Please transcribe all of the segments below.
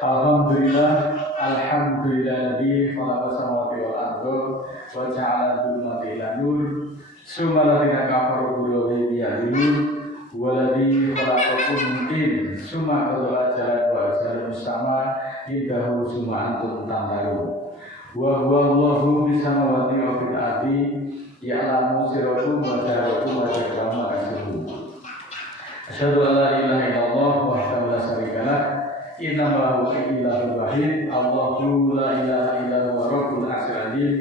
Alhamdulillah, alhamdulilladzi khalaqa samawati wal arda wa ja'ala dzulumati ila nur, summa alladziina kafaru bi rabbihim waladzi khalaqakum min tin, summa qala jalan wa ajalun musamma indahu summa antum tamtarun. Wa huwa Allahu bis samawati wa fil ardi ya'lamu sirrakum wa jahrakum wa jahrakum wa asirrum. Asyhadu an la ilaha illallah wahdahu la syarika lah, innahu ilahul wahid, Allahu la ilaha illa huwa rabbul arsyil azim,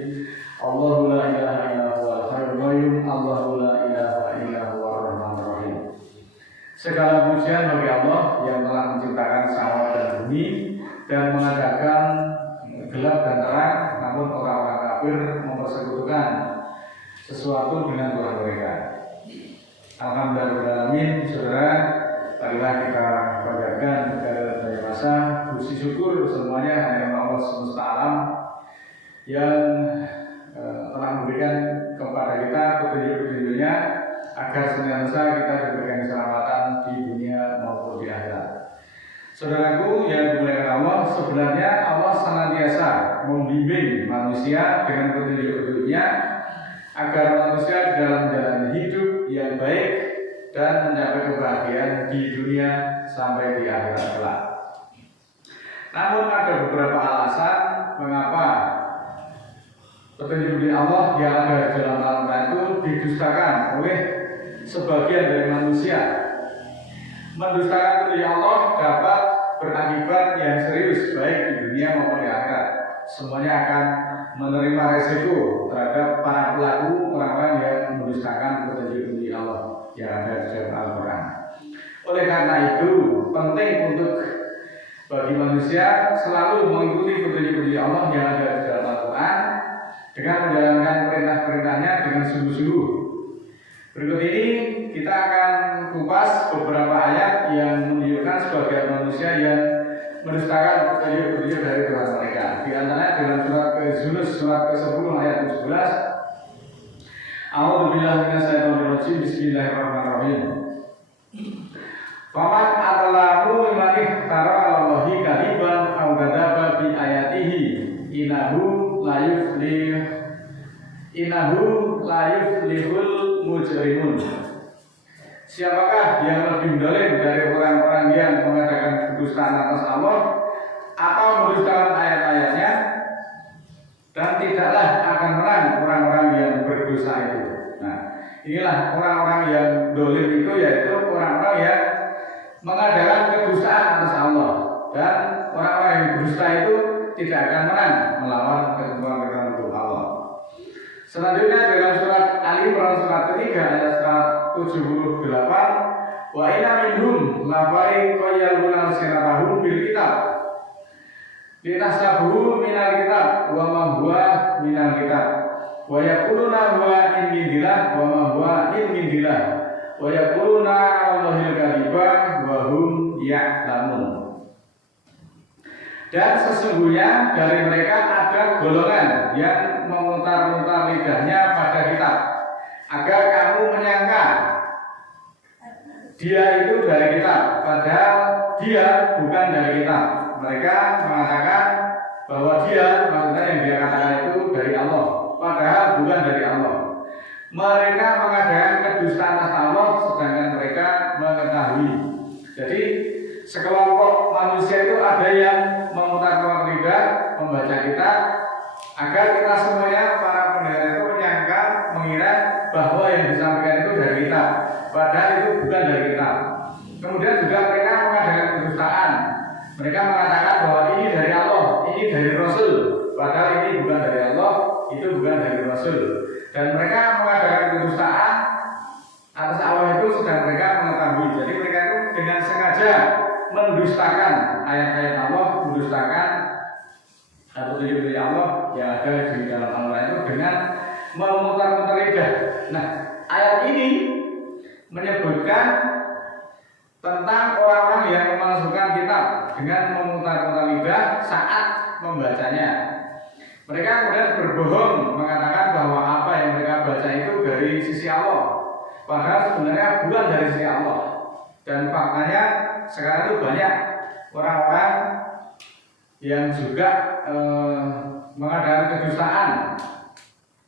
Allahu la ilaha illa huwal hayyul qayyum, Allahu la ilaha illa huwar rahmanur rahim. Segala pujian bagi Allah yang telah menciptakan samawat dan bumi dan mengadakan gelap dan terang, namun orang-orang kafir mempersekutukan sesuatu dengan Tuhan mereka. Alhamdulillah, saudara, marilah kita panjatkan kepada Tuhan Masa puji syukur semuanya hanya Allah semesta alam yang telah memberikan kepada kita petunjuk-petunjuknya agar senantiasa kita diberikan keselamatan di dunia maupun di akhirat. Saudaraku yang dimuliakan Allah, sebenarnya Allah senantiasa membimbing manusia dengan petunjuk-petunjuknya agar manusia dalam menjalani hidup yang baik dan mencapai kebahagiaan di dunia sampai di akhirat kelak. Namun ada beberapa alasan mengapa petunjuk Allah yang ada di dalam Al-Quran itu didustakan oleh sebagian dari manusia. Mendustakan petunjuk Allah dapat berakibat yang serius baik di dunia maupun di akhirat. Semuanya akan menerima resiko terhadap para pelaku orang-orang yang mendustakan petunjuk Allah yang ada di dalam Al-Quran. Oleh karena itu penting untuk bagi manusia selalu mengikuti petunjuk Allah yang ada di dalam Al-Quran dengan menjalankan perintah-perintahnya dengan sungguh-sungguh. Berikut ini kita akan kupas beberapa ayat yang menunjukkan sebagian manusia yang mendustakan petunjuk dari Tuhan mereka. Di antaranya dalam surat Yunus surat ke-10 ayat 17. A'udzubillahi minasyaitonirrajim. Bismillahirrahmanirrahim. Faman adallahu mimman iftara 'alallahi kadiban aw kadzaba bi ayatihi innahu la yuflihul mujrimun. Siapakah yang lebih zalim dari orang-orang yang mengadakan kedustaan atas Allah atau mendustakan ayat-ayatnya, dan tidaklah akan menang orang-orang yang berdosa itu. Nah, inilah orang-orang yang zalim itu, yaitu orang-orang yang mengadakan kedustaan atas Allah, dan orang-orang yang berdusta itu tidak akan menang melawan ketentuan-ketentuan hukum Allah. Selanjutnya dalam surat Ali Imran surat ketiga ayat 178, wa inna minhum la fariqan sinatahum bil kitab linasabuhu minal kitab wa ma huwa minal kitab wa yaquluna huwa in indillah wa ma huwa in indillah wa yaquluna Allahil kadiba wa hum ya'lamun. Dan sesungguhnya dari mereka ada golongan yang memutar-mutar lidahnya pada kitab agar kamu menyangka dia itu dari kitab, padahal dia bukan dari kitab. Mereka mengatakan bahwa dia, maksudnya yang dia katakan itu dari Allah, padahal bukan dari Allah. Mereka mengadakan kedustaan atas Allah sedangkan mereka mengetahui. Jadi sekelompok manusia itu ada yang memutar-mutar lidah membaca kitab agar kita semuanya para pendengar itu menyangka, mengira bahwa yang disampaikan itu dari kitab, padahal itu bukan dari kitab. Kemudian juga mereka mengadakan kedustaan. Mereka mengatakan bahwa ini dari Allah, ini dari Rasul, padahal ini bukan dari Allah, itu bukan dari Rasul. Dan mereka mengadakan kedustaan atas Allah itu sedang mereka mengetahui. Jadi mereka itu dengan sengaja mendustakan ayat-ayat Allah, mendustakan petunjuk Allah yang ada di dalam Al-Quran itu dengan memutar-mutar lidah. Nah, ayat ini menyebutkan tentang orang-orang yang memasukkan kitab dengan memutar-mutar lidah saat membacanya. Mereka kemudian berbohong mengatakan bahwa apa yang mereka baca itu dari sisi Allah, padahal sebenarnya bukan dari sisi Allah. Dan faktanya sekarang itu banyak orang-orang yang juga mengadakan kedustaan.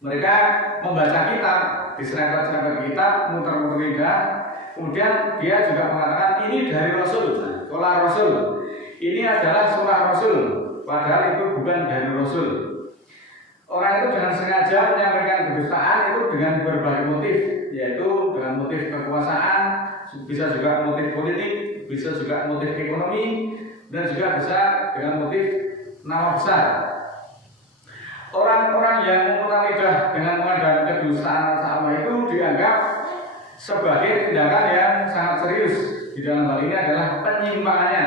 Mereka membaca kitab, diserempet-serempet kitab, muter-muter lidah. Kemudian dia juga mengatakan ini dari Rasul, Qala Rasul. Ini adalah surah Rasul, padahal itu bukan dari Rasul. Orang itu dengan sengaja menyampaikan kedustaan itu dengan berbagai motif, yaitu dengan motif kekuasaan, bisa juga motif politik, bisa juga motif ekonomi, dan juga bisa dengan motif nama besar. Orang-orang yang memutar lidah dengan mengadakan kedustaan atas Allah itu dianggap sebagai tindakan yang sangat serius. Di dalam hal ini adalah penyimpangannya,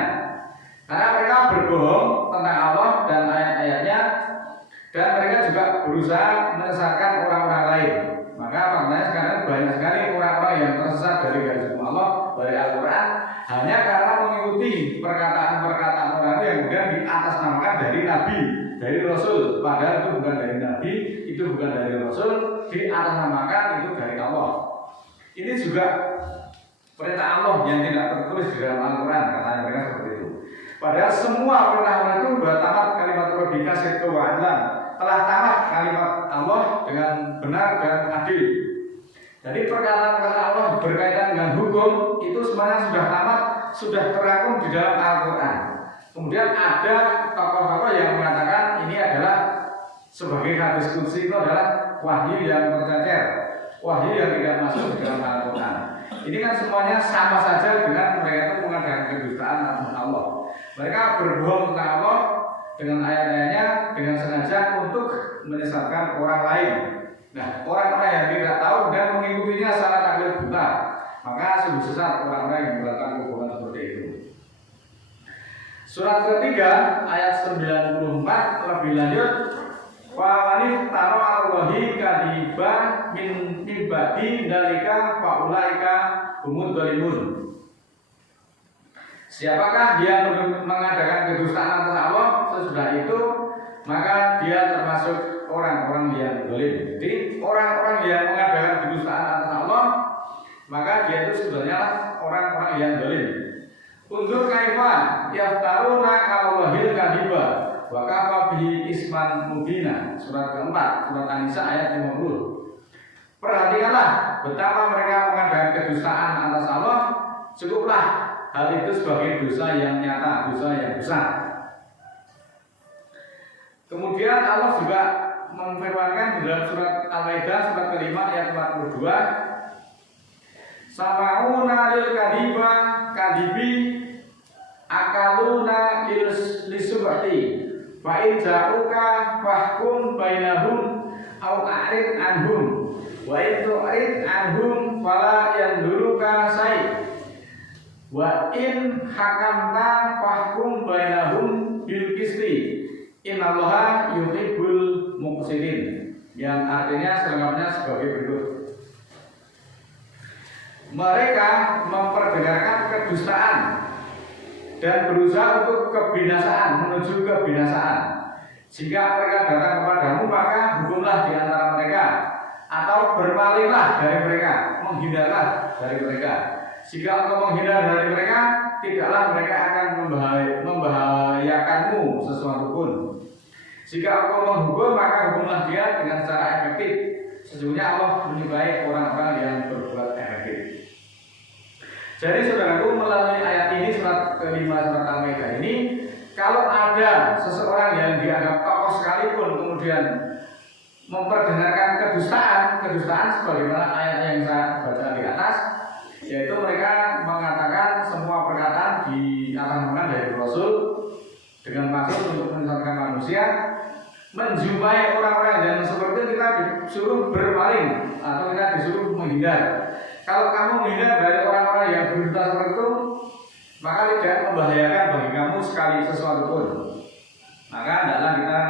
karena mereka berbohong tentang Allah dan ayat-ayatnya, dan mereka juga berusaha menyesatkan orang-orang lain. Maka faktanya sekarang banyak sekali orang-orang yang tersesat dari garis Allah, dari Al-Quran, hanya karena mengikuti perkataan-perkataan orang yang kemudian diatasnamakan dari Nabi, dari Rasul. Padahal itu bukan dari Nabi, itu bukan dari Rasul, diatasnamakan itu dari Allah. Ini juga perintah Allah yang tidak tertulis di dalam Al-Quran, katanya mereka seperti itu. Padahal semua perintah Allah itu sudah tamat kalimat Rabbika sidqan wa adlan, telah tamat kalimat Allah dengan benar dan adil. Jadi perkataan-perkataan Allah berkaitan dengan hukum itu semuanya sudah tamat, sudah terangkum di dalam Al-Quran. Kemudian ada tokoh-tokoh yang mengatakan ini adalah sebagai hadis qudsi, itu adalah wahyu yang tercecer, wahyu yang tidak masuk di dalam Al-Quran. Ini kan semuanya sama saja dengan mereka itu mengadakan kedustaan atas Allah. Mereka berbohong tentang Allah dengan ayat-ayatnya dengan sengaja untuk menyesatkan orang lain. Nah, orang-orang yang tidak tahu dan mengikutinya secara taklid buta, maka sungguh sesat orang-orang yang melakukan kebohongan seperti itu. Surat ketiga ayat 94 lebih lanjut, wa manif taro al-wahi kadiba min ibadi dalika faulaika humud dzalimun. Siapakah dia mengadakan kedustaan atas Allah sesudah itu, maka dia termasuk orang-orang yang zalim. Jadi orang-orang yang mengadakan kedustaan atas Allah, maka dia itu sebenarnya orang-orang yang zalim. Undur kaifa yaftaruna alallahil kadiba wa kafa bihi isman mubina. Surat keempat, surat An-Nisa ayat 50. Perhatikanlah betapa mereka mengadakan kedustaan atas Allah, cukuplah hal itu sebagai dosa yang nyata, dosa yang besar. Kemudian Allah juga memfirmankan di dalam surat Al-Maidah surat kelima ayat 42, Sama'una lil kadiba kadibi akaluna lisubati wa in ja'uka fahkum bainahum au a'rid anhum wa in tu'rid anhum fala yanduruka say wa in hakamta fahkum bainahum bil qisti innallaha yuhibbul muqsitin, yang artinya selengkapnya sebagai berikut. Mereka memperdengarkan kedustaan dan berusaha untuk kebinasaan, menuju kebinasaan. Jika mereka datang kepadamu, maka hukumlah di antara mereka, atau berpalinglah dari mereka, menghindarlah dari mereka. Jika engkau menghindar dari mereka, tidaklah mereka akan membahayakanmu sesuatu pun. Jika engkau menghukum, maka hukumlah dia dengan cara efektif. Sesungguhnya Allah menyukai orang-orang yang berbuat efektif. Jadi saudaraku, melalui ayat ini, surat kelima surat Al-Maidah ini, kalau ada seseorang yang dianggap tokoh sekalipun kemudian memperdengarkan kedustaan sebagaimana ayat yang saya baca di atas, yaitu mereka mengatakan semua perkataan di atas dari Rasul dengan maksud untuk menyesatkan manusia, menjumpai orang-orang yang seperti itu kita disuruh berpaling atau kita disuruh menghindar. Kalau kamu menghindar dari orang-orang yang berdusta seperti itu, maka tidak membahayakan bagi kamu sekali sesuatu pun. Maka hendaklah kita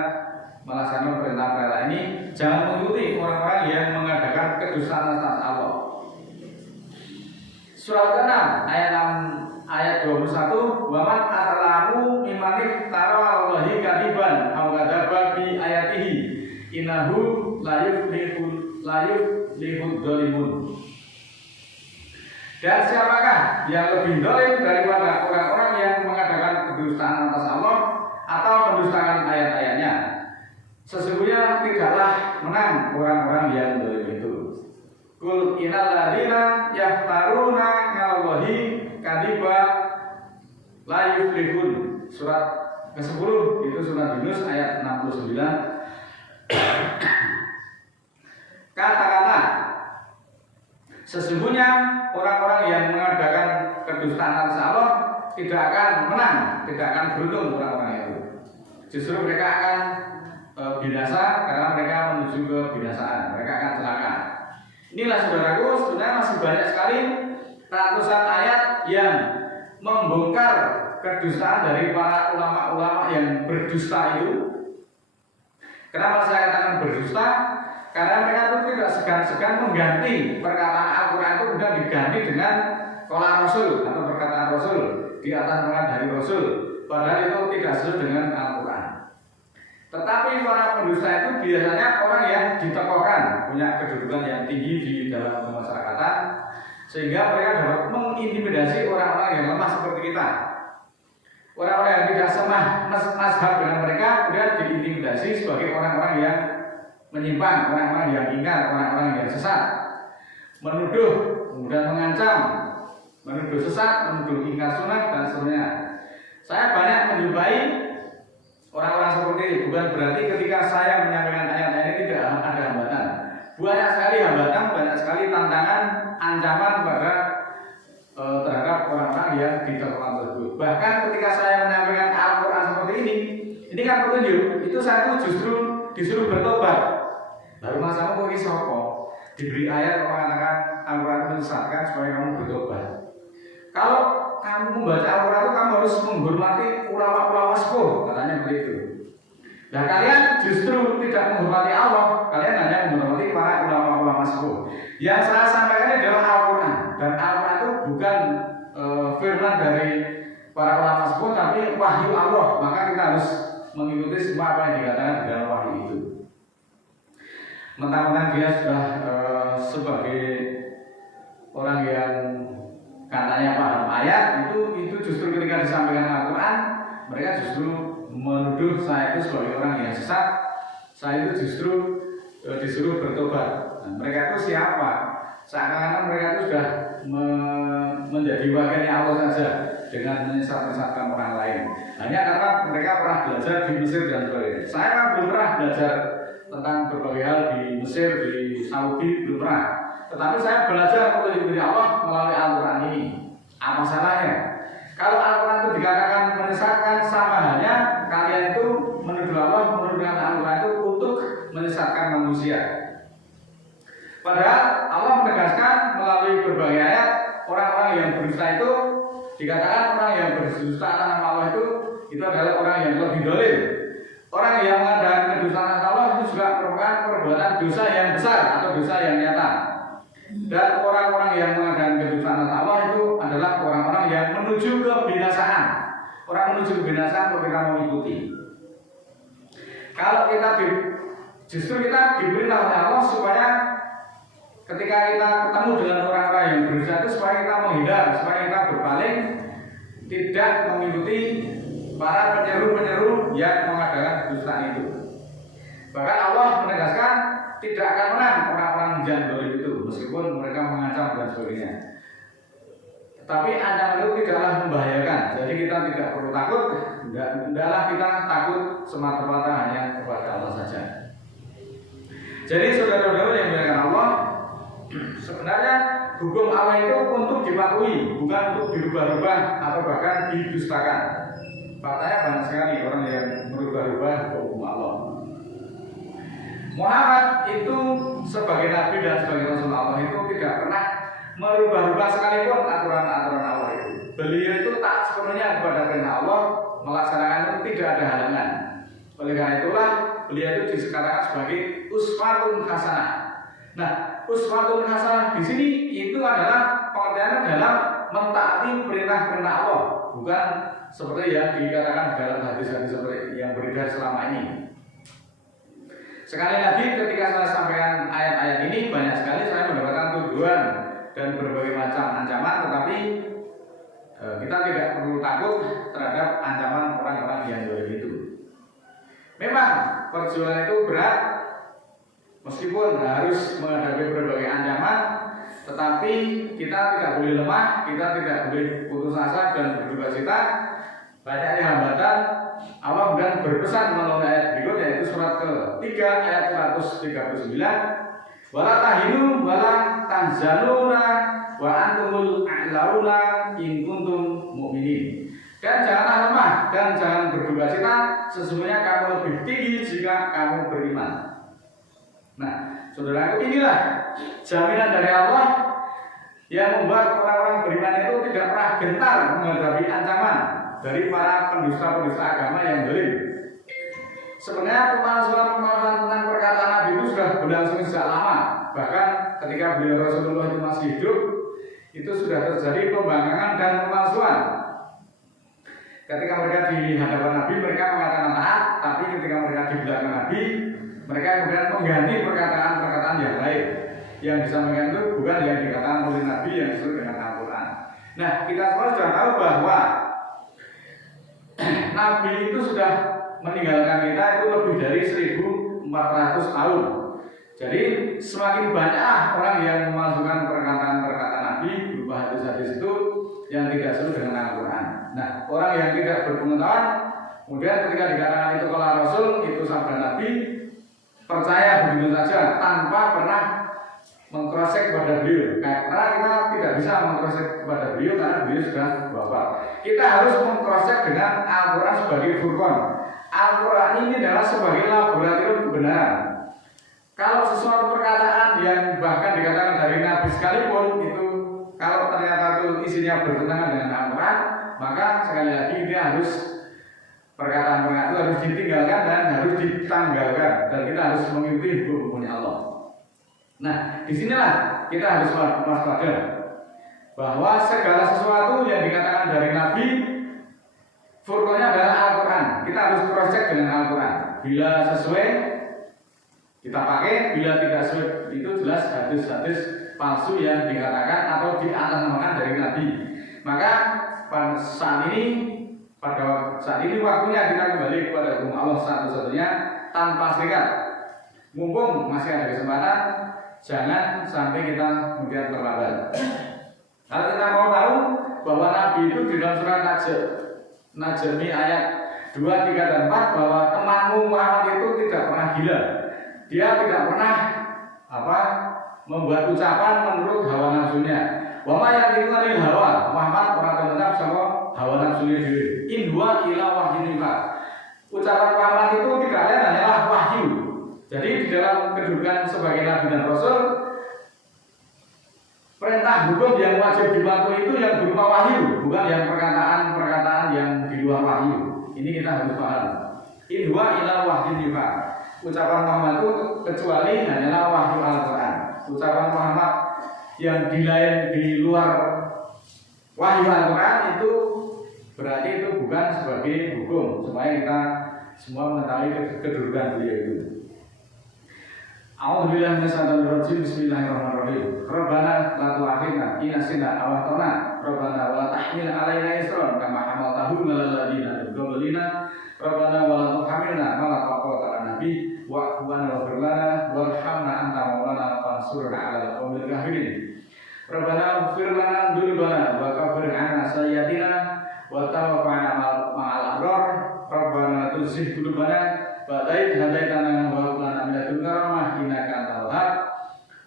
melaksanakan perintah-perintah ini, jangan mengikuti orang-orang yang mengadakan kedustaan atas Allah. Surat ke-6 ayat 21, wa man atalamu mimanif tara Allahi kadiban aw kadzaba bi ayatihi innahu la yuflihul dzalimun. Dan siapakah yang lebih zalim daripada orang-orang yang mengadakan kedustaan atas Allah atau kadiba la yuflihun. Surat ke-10 itu surat Yunus ayat 69. Katakanlah, sesungguhnya orang-orang yang mengadakan kedustaan atas Allah tidak akan menang, tidak akan beruntung orang-orang itu. Justru mereka akan binasa karena mereka menuju ke binasaan, mereka akan celaka. Inilah saudaraku, sebenarnya masih banyak sekali ratusan ayat yang membongkar kedustaan dari para ulama-ulama yang berdusta itu. Kenapa saya katakan berdusta? Karena mereka itu tidak segan-segan mengganti perkataan Al-Quran itu kemudian diganti dengan qala Rasul atau perkataan Rasul di atas perkataan dari Rasul. Padahal itu tidak sesuai dengan Al-Quran. Tetapi para pendusta itu biasanya orang yang ditokohkan, punya kedudukan yang tinggi di dalam kemasyarakatan, sehingga mereka dapat mengintimidasi orang-orang yang lemah seperti kita. Orang-orang yang tidak semazhab dengan mereka kemudian diintimidasi sebagai orang-orang yang menyimpang, orang-orang yang ingkar, orang-orang yang sesat, menuduh, kemudian mengancam, menuduh sesat, menuduh ingkar sunnah dan seterusnya. Saya banyak menjumpai orang-orang seperti ini. Bukan berarti ketika saya menyampaikan ayat-ayat ini tidak ada hambatan. Banyak sekali hambatan, banyak sekali tantangan, ancaman kepada terhadap orang-orang yang ditokohkan tersebut. Bahkan ketika saya menyampaikan Al-Quran seperti ini kan petunjuk. Itu saya tuh justru disuruh bertobat. Lalu masalah kok ini sopo diberi ayat mengatakan Al-Quran menyesatkan supaya kamu bertobat. Kalau kamu membaca Al-Quran itu kamu harus menghormati ulama-ulama sepuh, katanya begitu. Nah kalian justru tidak menghormati Allah, kalian hanya menghormati para ulama-ulama sepuh. Yang saya sampaikan ini adalah Al-Quran, dan Al-Quran itu bukan firman dari para ulama sepuh, tapi wahyu Allah. Maka kita harus mengikuti semua apa yang dikatakan di dalam wahyu itu. Mentang-mentang dia sudah sebagai orang yang katanya paham ayat, itu justru ketika disampaikan Al-Quran, mereka justru menuduh saya itu sebagai orang yang sesat. Saya itu justru disuruh bertobat. Nah, mereka itu siapa? Seakan-akan mereka itu sudah menjadi wakilnya Allah saja dengan menyesatkan orang lain. Hanya karena mereka pernah belajar di Mesir dan sebagainya. Saya belum pernah belajar tentang berbagai hal di Mesir, di Saudi, belum pernah. Tetapi saya belajar untuk diri Allah melalui Al-Quran ini. Apa salahnya? Kalau Al-Quran itu dikatakan menyesatkan, sama halnya kalian itu menuduh Allah, menuduhkan Al-Quran itu untuk menyesatkan manusia. Padahal Allah menegaskan melalui berbagai ayat, orang-orang yang berdusta itu dikatakan orang yang berdusta atas nama Allah itu adalah orang yang lebih dolim. Orang yang mengadakan kedustaan atas Allah itu juga merupakan perbuatan dosa yang besar atau dosa yang nyata. Dan orang-orang yang mengadakan kedustaan atas Allah itu adalah orang-orang yang menuju kebinasaan. Orang menuju kebinasaan kalau kita mau ikuti. Kalau kita justru kita diberitahu oleh Allah supaya ketika kita ketemu dengan orang-orang yang berdosa itu supaya kita menghindar, supaya kita berpaling, tidak mengikuti para penyeru-penyeru yang mengadakan kedustaan itu. Bahkan Allah menegaskan tidak akan menang orang-orang yang dolim itu, meskipun mereka mengancam dan sebagainya. Tapi ancaman itu tidaklah membahayakan. Jadi kita tidak perlu takut. Tidaklah kita takut semata-mata hanya kepada Allah saja. Jadi saudara-saudara yang dimuliakan Allah, sebenarnya hukum Allah itu untuk dipatuhi, bukan untuk dirubah-rubah atau bahkan didustakan. Faktanya banyak sekali orang yang merubah-rubah hukum Allah. Muhammad itu sebagai Nabi dan sebagai Rasul Allah itu tidak pernah merubah-rubah sekalipun aturan-aturan Allah itu. Beliau itu tak sepenuhnya kepada perintah Allah, melaksanakan itu tidak ada halangan. Oleh karena itulah beliau itu dikatakan sebagai uswatun hasanah. Nah, uswatun hasanah di sini itu adalah pengertiannya dalam mentaati perintah-perintah Allah, bukan seperti yang dikatakan dalam hadis-hadis seperti yang beredar selama ini. Sekali lagi ketika saya sampaikan ayat-ayat ini banyak sekali saya mendapatkan tuduhan dan berbagai macam ancaman, tetapi kita tidak perlu takut terhadap ancaman orang-orang yang dolim itu. Memang perjuangan itu berat, meskipun harus menghadapi berbagai ancaman, tetapi kita tidak boleh lemah, kita tidak boleh putus berputus asa dan berduka cita, banyaknya hambatan, Allah kemudian berpesan melalui ayat berikut, yaitu surat ke-3 ayat 139, wala tahinu wala tanzaluna wa antumul a'launa in kuntum mu'minin. Dan janganlah lemah dan jangan berduka cita, sesungguhnya kamu lebih tinggi jika kamu beriman. Nah, saudaraku, inilah jaminan dari Allah yang membuat orang-orang beriman itu tidak pernah gentar menghadapi ancaman dari para pendusta-pendusta agama yang zalim. Sebenarnya pemalsuan-pemalsuan tentang perkataan Nabi itu sudah berlangsung sejak lama. Bahkan ketika beliau Rasulullah itu masih hidup, itu sudah terjadi pembangkangan dan pemalsuan. Ketika mereka di hadapan Nabi, mereka mengatakan taat, tapi ketika mereka di belakang Nabi, mereka kemudian mengganti perkataan-perkataan yang lain. Yang disampaikan itu bukan yang dikatakan oleh Nabi yang sesuai dengan Al-Quran. Nah, kita semua sudah tahu bahwa Nabi itu sudah meninggalkan kita itu lebih dari 1400 tahun. Jadi semakin banyak orang yang memasukkan perkataan-perkataan Nabi berupa hadis-hadis itu yang tidak sesuai dengan Al-Quran. Nah, orang yang tidak berpengetahuan, kemudian ketika dikatakan itu kalau Rasul, itu sabda Nabi, percaya begitu saja tanpa pernah mengcross-check kepada beliau. Karena kita tidak bisa mengcross-check kepada beliau karena beliau sudah wafat. Kita harus mengcross-check dengan Al-Quran sebagai furqan. Al-Quran ini adalah sebagai laboratorium kebenaran. Kalau sesuatu perkataan yang bahkan dikatakan dari Nabi sekalipun itu, kalau ternyata itu isinya bertentangan dengan Al-Quran, maka sekali lagi dia harus perkataan-perkataan itu harus ditinggalkan dan harus ditanggalkan, dan kita harus mengikuti hukum-hukumnya Allah. Nah, disinilah kita harus waspada bahwa segala sesuatu yang dikatakan dari Nabi, furqannya adalah Al-Quran. Kita harus cross-check dengan Al-Quran. Bila sesuai, kita pakai. Bila tidak sesuai, itu jelas hadis-hadis palsu yang dikatakan atau diatasnamakan dari Nabi. Maka pada saat ini waktunya kita kembali kepada hukum Allah satu-satunya tanpa serikat. Mumpung masih ada kesempatan, jangan sampai kita kemudian terlambat. Kalau kita mau tahu bahwa Nabi itu di dalam surat Najmi ayat 2, 3, dan 4 bahwa temanmu Muhammad itu tidak pernah gila. Dia tidak pernah membuat ucapan menurut hawa nafsunya. Wa ma yantiqu anil hawa. Muhammad orang teman sama hawa nafsunya diri. In huwa illa wahyun yuha. Ucapan Muhammad itu tidak lain hanyalah wahyu. Jadi di dalam kedudukan sebagai Nabi dan Rasul, perintah hukum yang wajib dipatuhi itu yang berupa wahyu, bukan yang perkataan-perkataan yang di luar wahyu. Ini kita harus paham. In huwa illa wahyun yuha. Ucapan Muhammad itu kecuali hanyalah wahyu Al-Quran. Ucapan Muhammad yang di luar wahyu Al-Quran itu berarti itu bukan sebagai hukum, supaya kita semua mengetahui kedudukan beliau itu. A'udzubillahi minasyaitonir rajim. Bismillahirrahmanirrahim. Rabbana la tu'akhidna in nasina aw akhtana. Rabbana wa la tahmil 'alaina isran kama hamaltahu 'alal ladzina min qablina. Rabbana wa la tuhammilna ma la taqata lana bihi wa'fu 'anna waghfir lana warhamna anta maulana fansurna 'alal qaumil kafirin. Rabbana ighfir lana dzunubana wa kaffir 'anna sayyi'atina wa tawaffana ma'al abrar. Rabbana tuzigh qulubana ba'da hadaitana wa hab lana min ladunka rahmah innaka antal wahhab.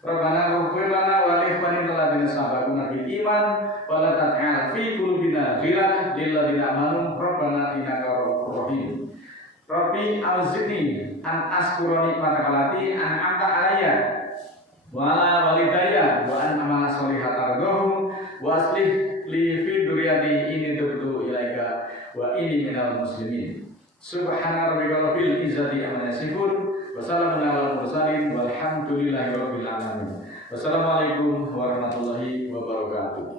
Rabbana ighfir lana wa li ikhwanina alladziina sabaquna bil iman wa la taj'al fi qulubina ghillan lil ladziina amanu rabbana innaka ra'ufur rahim. Rabbi auzi'ni an askura nikmataka allati an'amta 'alayya wa 'ala walidayya wa an amala sholihan tardahu wa aslih li fi dzurriyyati inni tubtu ilaika wa inni minal muslimin. Subhana rabbika rabbil izzati amma yasifun wa salamun alal mursalin walhamdulillahi rabbil alamin. Wassalamualaikum warahmatullahi wabarakatuh.